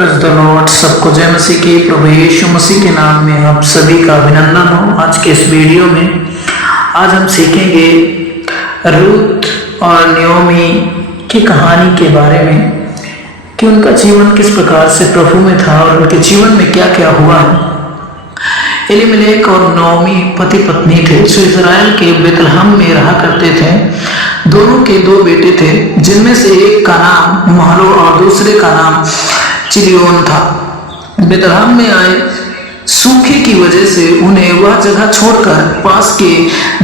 Praise the Lord. सबको जय मसीह के प्रभु यीशु मसीह के नाम में आप सभी का अभिनंदन हो। आज के इस वीडियो में आज हम सीखेंगे रूथ और नयोमी की कहानी के बारे में कि उनका जीवन किस प्रकार से प्रभु में था और उनके जीवन में क्या क्या हुआ। एलीमेलेक और नयोमी पति पत्नी थे जो इजराइल के बेतलहम में रहा करते थे। दोनों के दो बेटे थे जिनमें से एक का नाम महलो और दूसरे का नाम चिलियोन था। बेतलहम में आए सूखे की वजह से उन्हें वह जगह छोड़कर पास के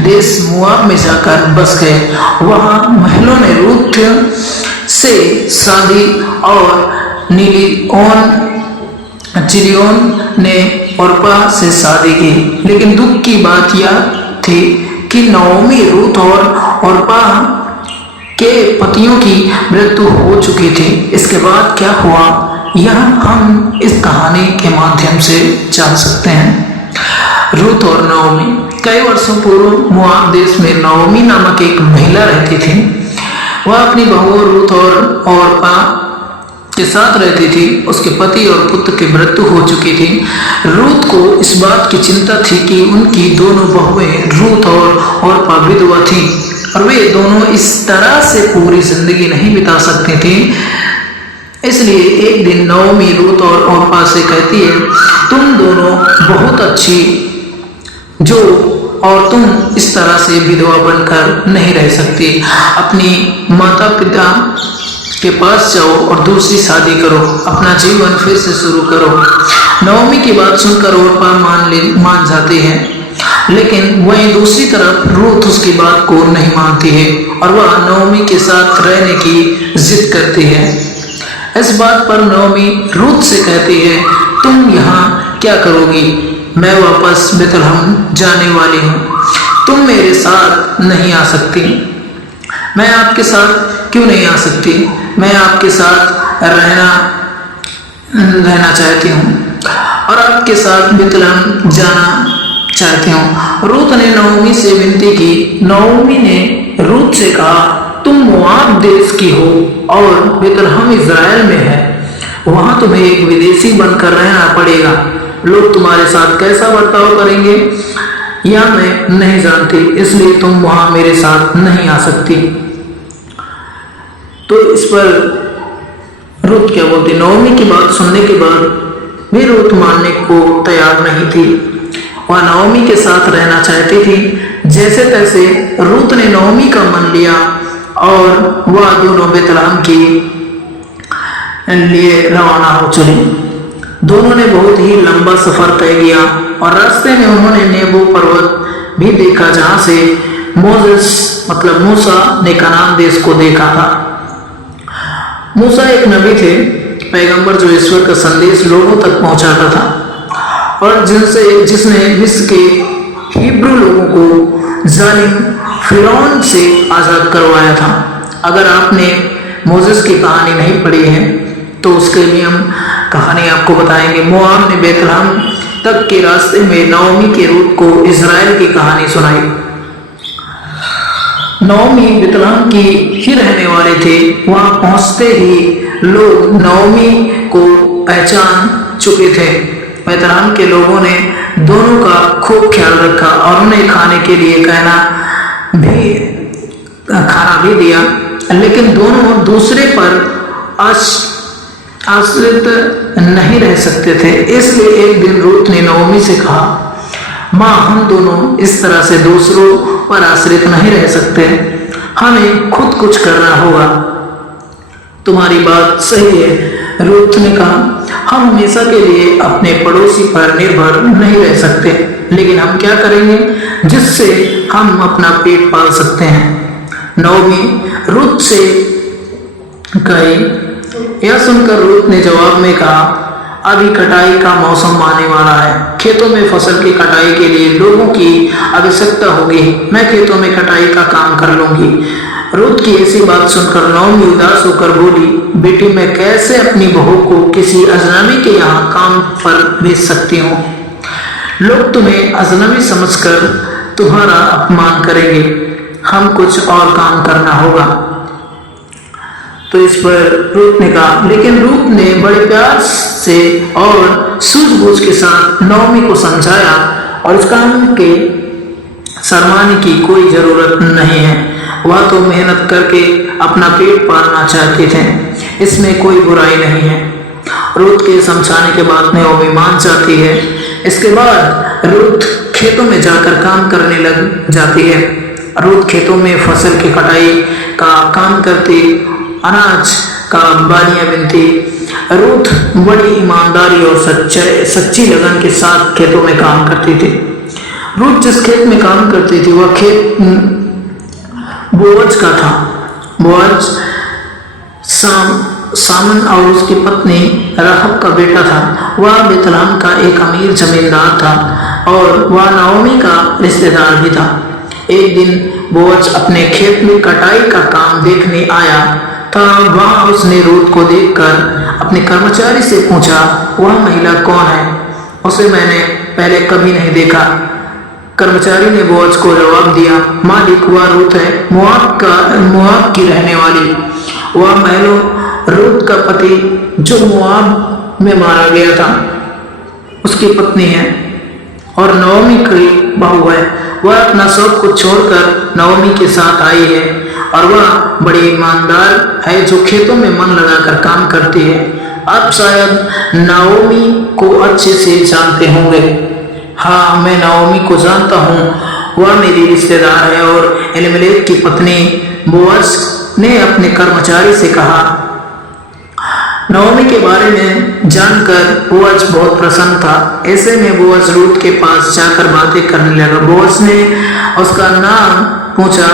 देश मोआब में जाकर बस गए। वहां महलों ने रूथ से शादी और चिलियोन ने ओर्पा से शादी की। लेकिन दुख की बात यह थी कि नयोमी रूथ और ओर्पा के पतियों की मृत्यु हो चुकी थी। इसके बाद क्या हुआ यह हम इस कहानी के माध्यम से जान सकते हैं। रूथ और नयोमी। कई वर्षों पूर्व मोआब देश में नयोमी नामक एक महिला रहती थी। वह अपनी बहुओं रूथ और ओर्पा के साथ रहती थी। उसके पति और पुत्र की मृत्यु हो चुकी थी। रूथ को इस बात की चिंता थी कि उनकी दोनों बहुएं रूथ और ओर्पा विधवा थी और वे दोनों इस तरह से पूरी जिंदगी नहीं बिता सकती थी। इसलिए एक दिन नयोमी रूथ और ओर्पा से कहती है, तुम दोनों बहुत अच्छी जो और तुम इस तरह से विधवा बनकर नहीं रह सकती। अपनी माता पिता के पास जाओ और दूसरी शादी करो, अपना जीवन फिर से शुरू करो। नयोमी की बात सुनकर ओर्पा मान जाती है, लेकिन वहीं दूसरी तरफ रूथ उसकी बात को नहीं मानती है और वह नयोमी के साथ रहने की जिद करती है। इस बात पर नयोमी रूथ से कहती है, तुम यहाँ क्या करोगी? मैं वापस बेतलहम जाने वाली हूँ, तुम मेरे साथ नहीं आ सकती। मैं आपके साथ क्यों नहीं आ सकती? मैं आपके साथ रहना चाहती हूँ और आपके साथ बेतलहम जाना चाहती हूँ। रूथ ने नयोमी से विनती की। नयोमी ने रूथ से कहा, तुम मोआब देश की हो और बेतलहम इजराइल में है। वहां तुम्हें एक विदेशी बनकर रहना पड़ेगा। लोग तुम्हारे साथ कैसा बर्ताव करेंगे यह मैं नहीं जानती, इसलिए तुम वहां मेरे साथ नहीं आ सकती। तो इस पर रूथ क्या बोलती? नयोमी की बात सुनने के बाद भी रूथ मानने को तैयार नहीं थी। वह नयोमी के साथ रहना चाहती थी। जैसे तैसे रूथ ने नयोमी का मन लिया और वह दोनों बेतलहम के लिए रवाना हो चले। दोनों ने बहुत ही लंबा सफर तय किया और रास्ते में उन्होंने नेबो पर्वत भी देखा जहां से मूसा ने कनान देश को देखा था। मूसा एक नबी थे, पैगंबर जो ईश्वर का संदेश लोगों तक पहुंचाता था और जिसने मिस्र के हिब्रू लोगों को जालिम फिरौन से आजाद करवाया था। अगर आपने मोसेस की कहानी नहीं पढ़ी है तो उसके लिए हम कहानी आपको बताएंगे। मोआब ने बेतलहम तक के रास्ते में नयोमी के रूथ को इजराइल की कहानी सुनाई। नयोमी बेतलहम की ही रहने वाले थे। वहां पहुंचते ही लोग नयोमी को पहचान चुके थे। बेतलहम के लोगों ने दोनों का खूब ख्याल रखा और उन्हें खाने के लिए खाना भी दिया, लेकिन दोनों दूसरे पर आश्रित नहीं रह सकते थे। इसलिए एक दिन रूथ ने नयोमी से कहा, माँ, हम दोनों इस तरह से दूसरों पर आश्रित नहीं रह सकते, हमें खुद कुछ करना होगा। तुम्हारी बात सही है, रूथ ने कहा, हम हमेशा के लिए अपने पड़ोसी पर निर्भर नहीं रह सकते, लेकिन हम क्या करेंगे जिससे हम अपना पेट पाल सकते हैं। नयोमी रूथ से कही। यह सुनकर रूथ ने जवाब में कहा, अभी कटाई का मौसम आने वाला है। खेतों में फसल की कटाई के लिए लोगों की आवश्यकता होगी। मैं खेतों में कटाई का काम कर लूंगी। रूथ की ऐसी बात सुनकर नयोमी उदास होकर बोली, बेटी, मैं कैसे अपनी बहू को किसी अजनबी के यहाँ काम पर भेज सकती हूँ? लोग तुम्हें अजनबी समझकर तुम्हारा अपमान करेंगे। हम कुछ और काम करना होगा। तो तो इस पर रूत ने कहा, लेकिन रूत ने बड़े प्यार से और सूझबूझ के साथ नओमी को समझाया और इस काम के शर्माने की कोई जरूरत नहीं है, वह तो मेहनत करके अपना पेट पालना चाहते थे, इसमें कोई बुराई नहीं है। रूत के समझाने के बाद नओमी मान जाती है। इसके बाद रूत खेतों में जाकर काम करने लग जाती है। रूत खेतों में फसल की कटाई का काम करती, अनाज का बालियां बिनती। रूत बड़ी ईमानदारी और सच्ची लगन के साथ खेतों में काम करती थी। रूत जिस खेत में काम करती थी वह खेत बोअज का था। बोअज सामन और उसकी पत्नी रहब का बेटा था। वह बेतलहम का एक अमीर जमींदार था और वह नओमी का रिश्तेदार भी था। एक दिन बोअज अपने खेत में कटाई का काम देखने आया तब वहां उसने रूत को देखकर अपने कर्मचारी से पूछा, वह महिला कौन है? उसे मैंने पहले कभी नहीं देखा। कर्मचारी ने बोअज को जवाब दिया, मालिक, वह रूत है, मोआब की रहने वाली। वह महलों रूत का पति जो मोआब में मारा गया था उसकी पत्नी है और नओमी की बहू है। वह अपना सब कुछ छोड़कर नओमी के साथ आई है और वह बड़ी ईमानदार है जो खेतों में मन लगाकर काम करती है। आप शायद नओमी को अच्छे से जानते होंगे। हाँ, मैं नओमी को जानता हूँ, वह मेरी रिश्तेदार है। और एलीमेलेक की पत्नी बोअज ने अपने कर्मचारी से कहा। नओमी के बारे में जानकर बोअज बहुत प्रसन्न था। ऐसे में बोअज रूत के पास जाकर बातें करने लगा। बोअज ने उसका नाम पूछा,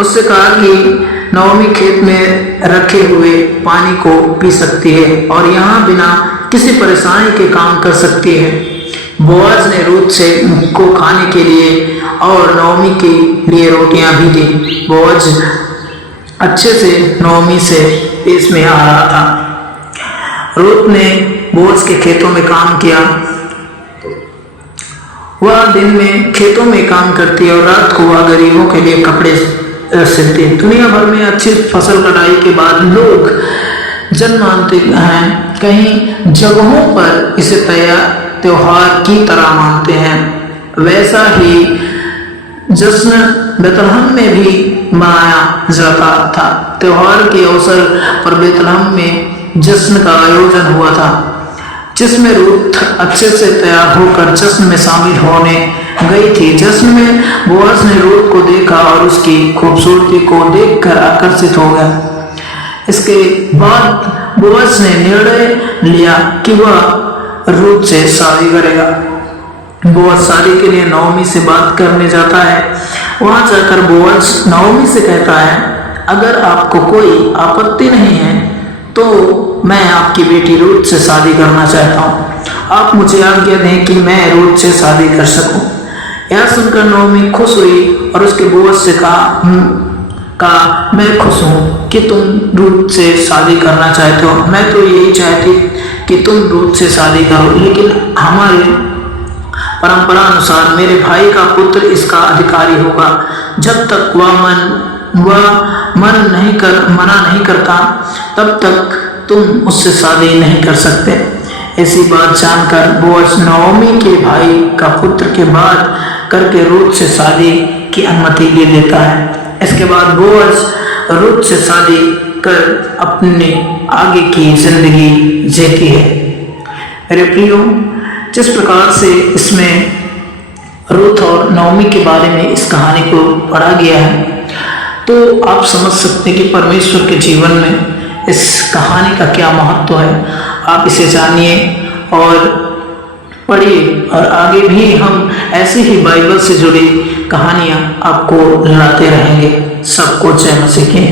उससे कहा कि नओमी खेत में रखे हुए पानी को पी सकती है और यहाँ बिना किसी परेशानी के काम कर सकती है। बोअज ने रूत से को खाने के लिए और नओमी के लिए रोटियां भी दी। बोअज अच्छे से नओमी से पेश में आ रहा था। रूत ने बोअज के खेतों में काम किया। वह दिन में खेतों में काम करती और रात को वह गरीबों के लिए कपड़े सिलती। दुनिया भर में अच्छी फसल कटाई के बाद लोग जन मानते हैं, कहीं जगहों पर इसे त्योहार की तरह मानते हैं। वैसा ही जश्न बेतलहम में भी मनाया जाता था। त्योहार के अवसर पर बेतलहम में जश्न का आयोजन हुआ था जिसमें रूत अच्छे से तैयार होकर जश्न में शामिल होने गई थी। जश्न में बोअज ने रूत को देखा और उसकी खूबसूरती को देखकर आकर्षित हो गया। इसके बाद बोअज ने निर्णय लिया कि वह रूत से शादी करेगा। बोअज शादी के लिए नओमी से बात करने जाता है। वहां जाकर बोअज नओमी से कहता है, अगर आपको कोई आपत्ति नहीं है तो मैं आपकी बेटी रूत से शादी करना चाहता हूँ। आप मुझे आज्ञा दें कि मैं रूत से शादी कर सकूं। यह सुनकर नओमी खुश हुई और उसके बोअज से कहा, मैं खुश हूँ कि तुम रूत से शादी करना चाहते हो। मैं तो यही चाहती कि तुम रूत से शादी करो, लेकिन हमारे परंपरा अनुसार मेरे भाई का पुत्र इसका अधिकारी होगा। जब तक वह मना नहीं करता तब तक तुम उससे शादी नहीं कर सकते। ऐसी बात जानकर बोअज नओमी के भाई का पुत्र के बाद करके रूत से शादी की अनुमति ले लेता है। इसके बाद बोअज रूत से शादी कर अपने आगे की जिंदगी जीती है। मेरे प्रियो, जिस प्रकार से इसमें रूत और नओमी के बारे में इस कहानी को पढ़ा गया है, तो आप समझ सकते हैं कि परमेश्वर के जीवन में इस कहानी का क्या महत्व है। आप इसे जानिए और पढ़िए और आगे भी हम ऐसे ही बाइबल से जुड़ी कहानियाँ आपको लाते रहेंगे। सबको जय मसीह की।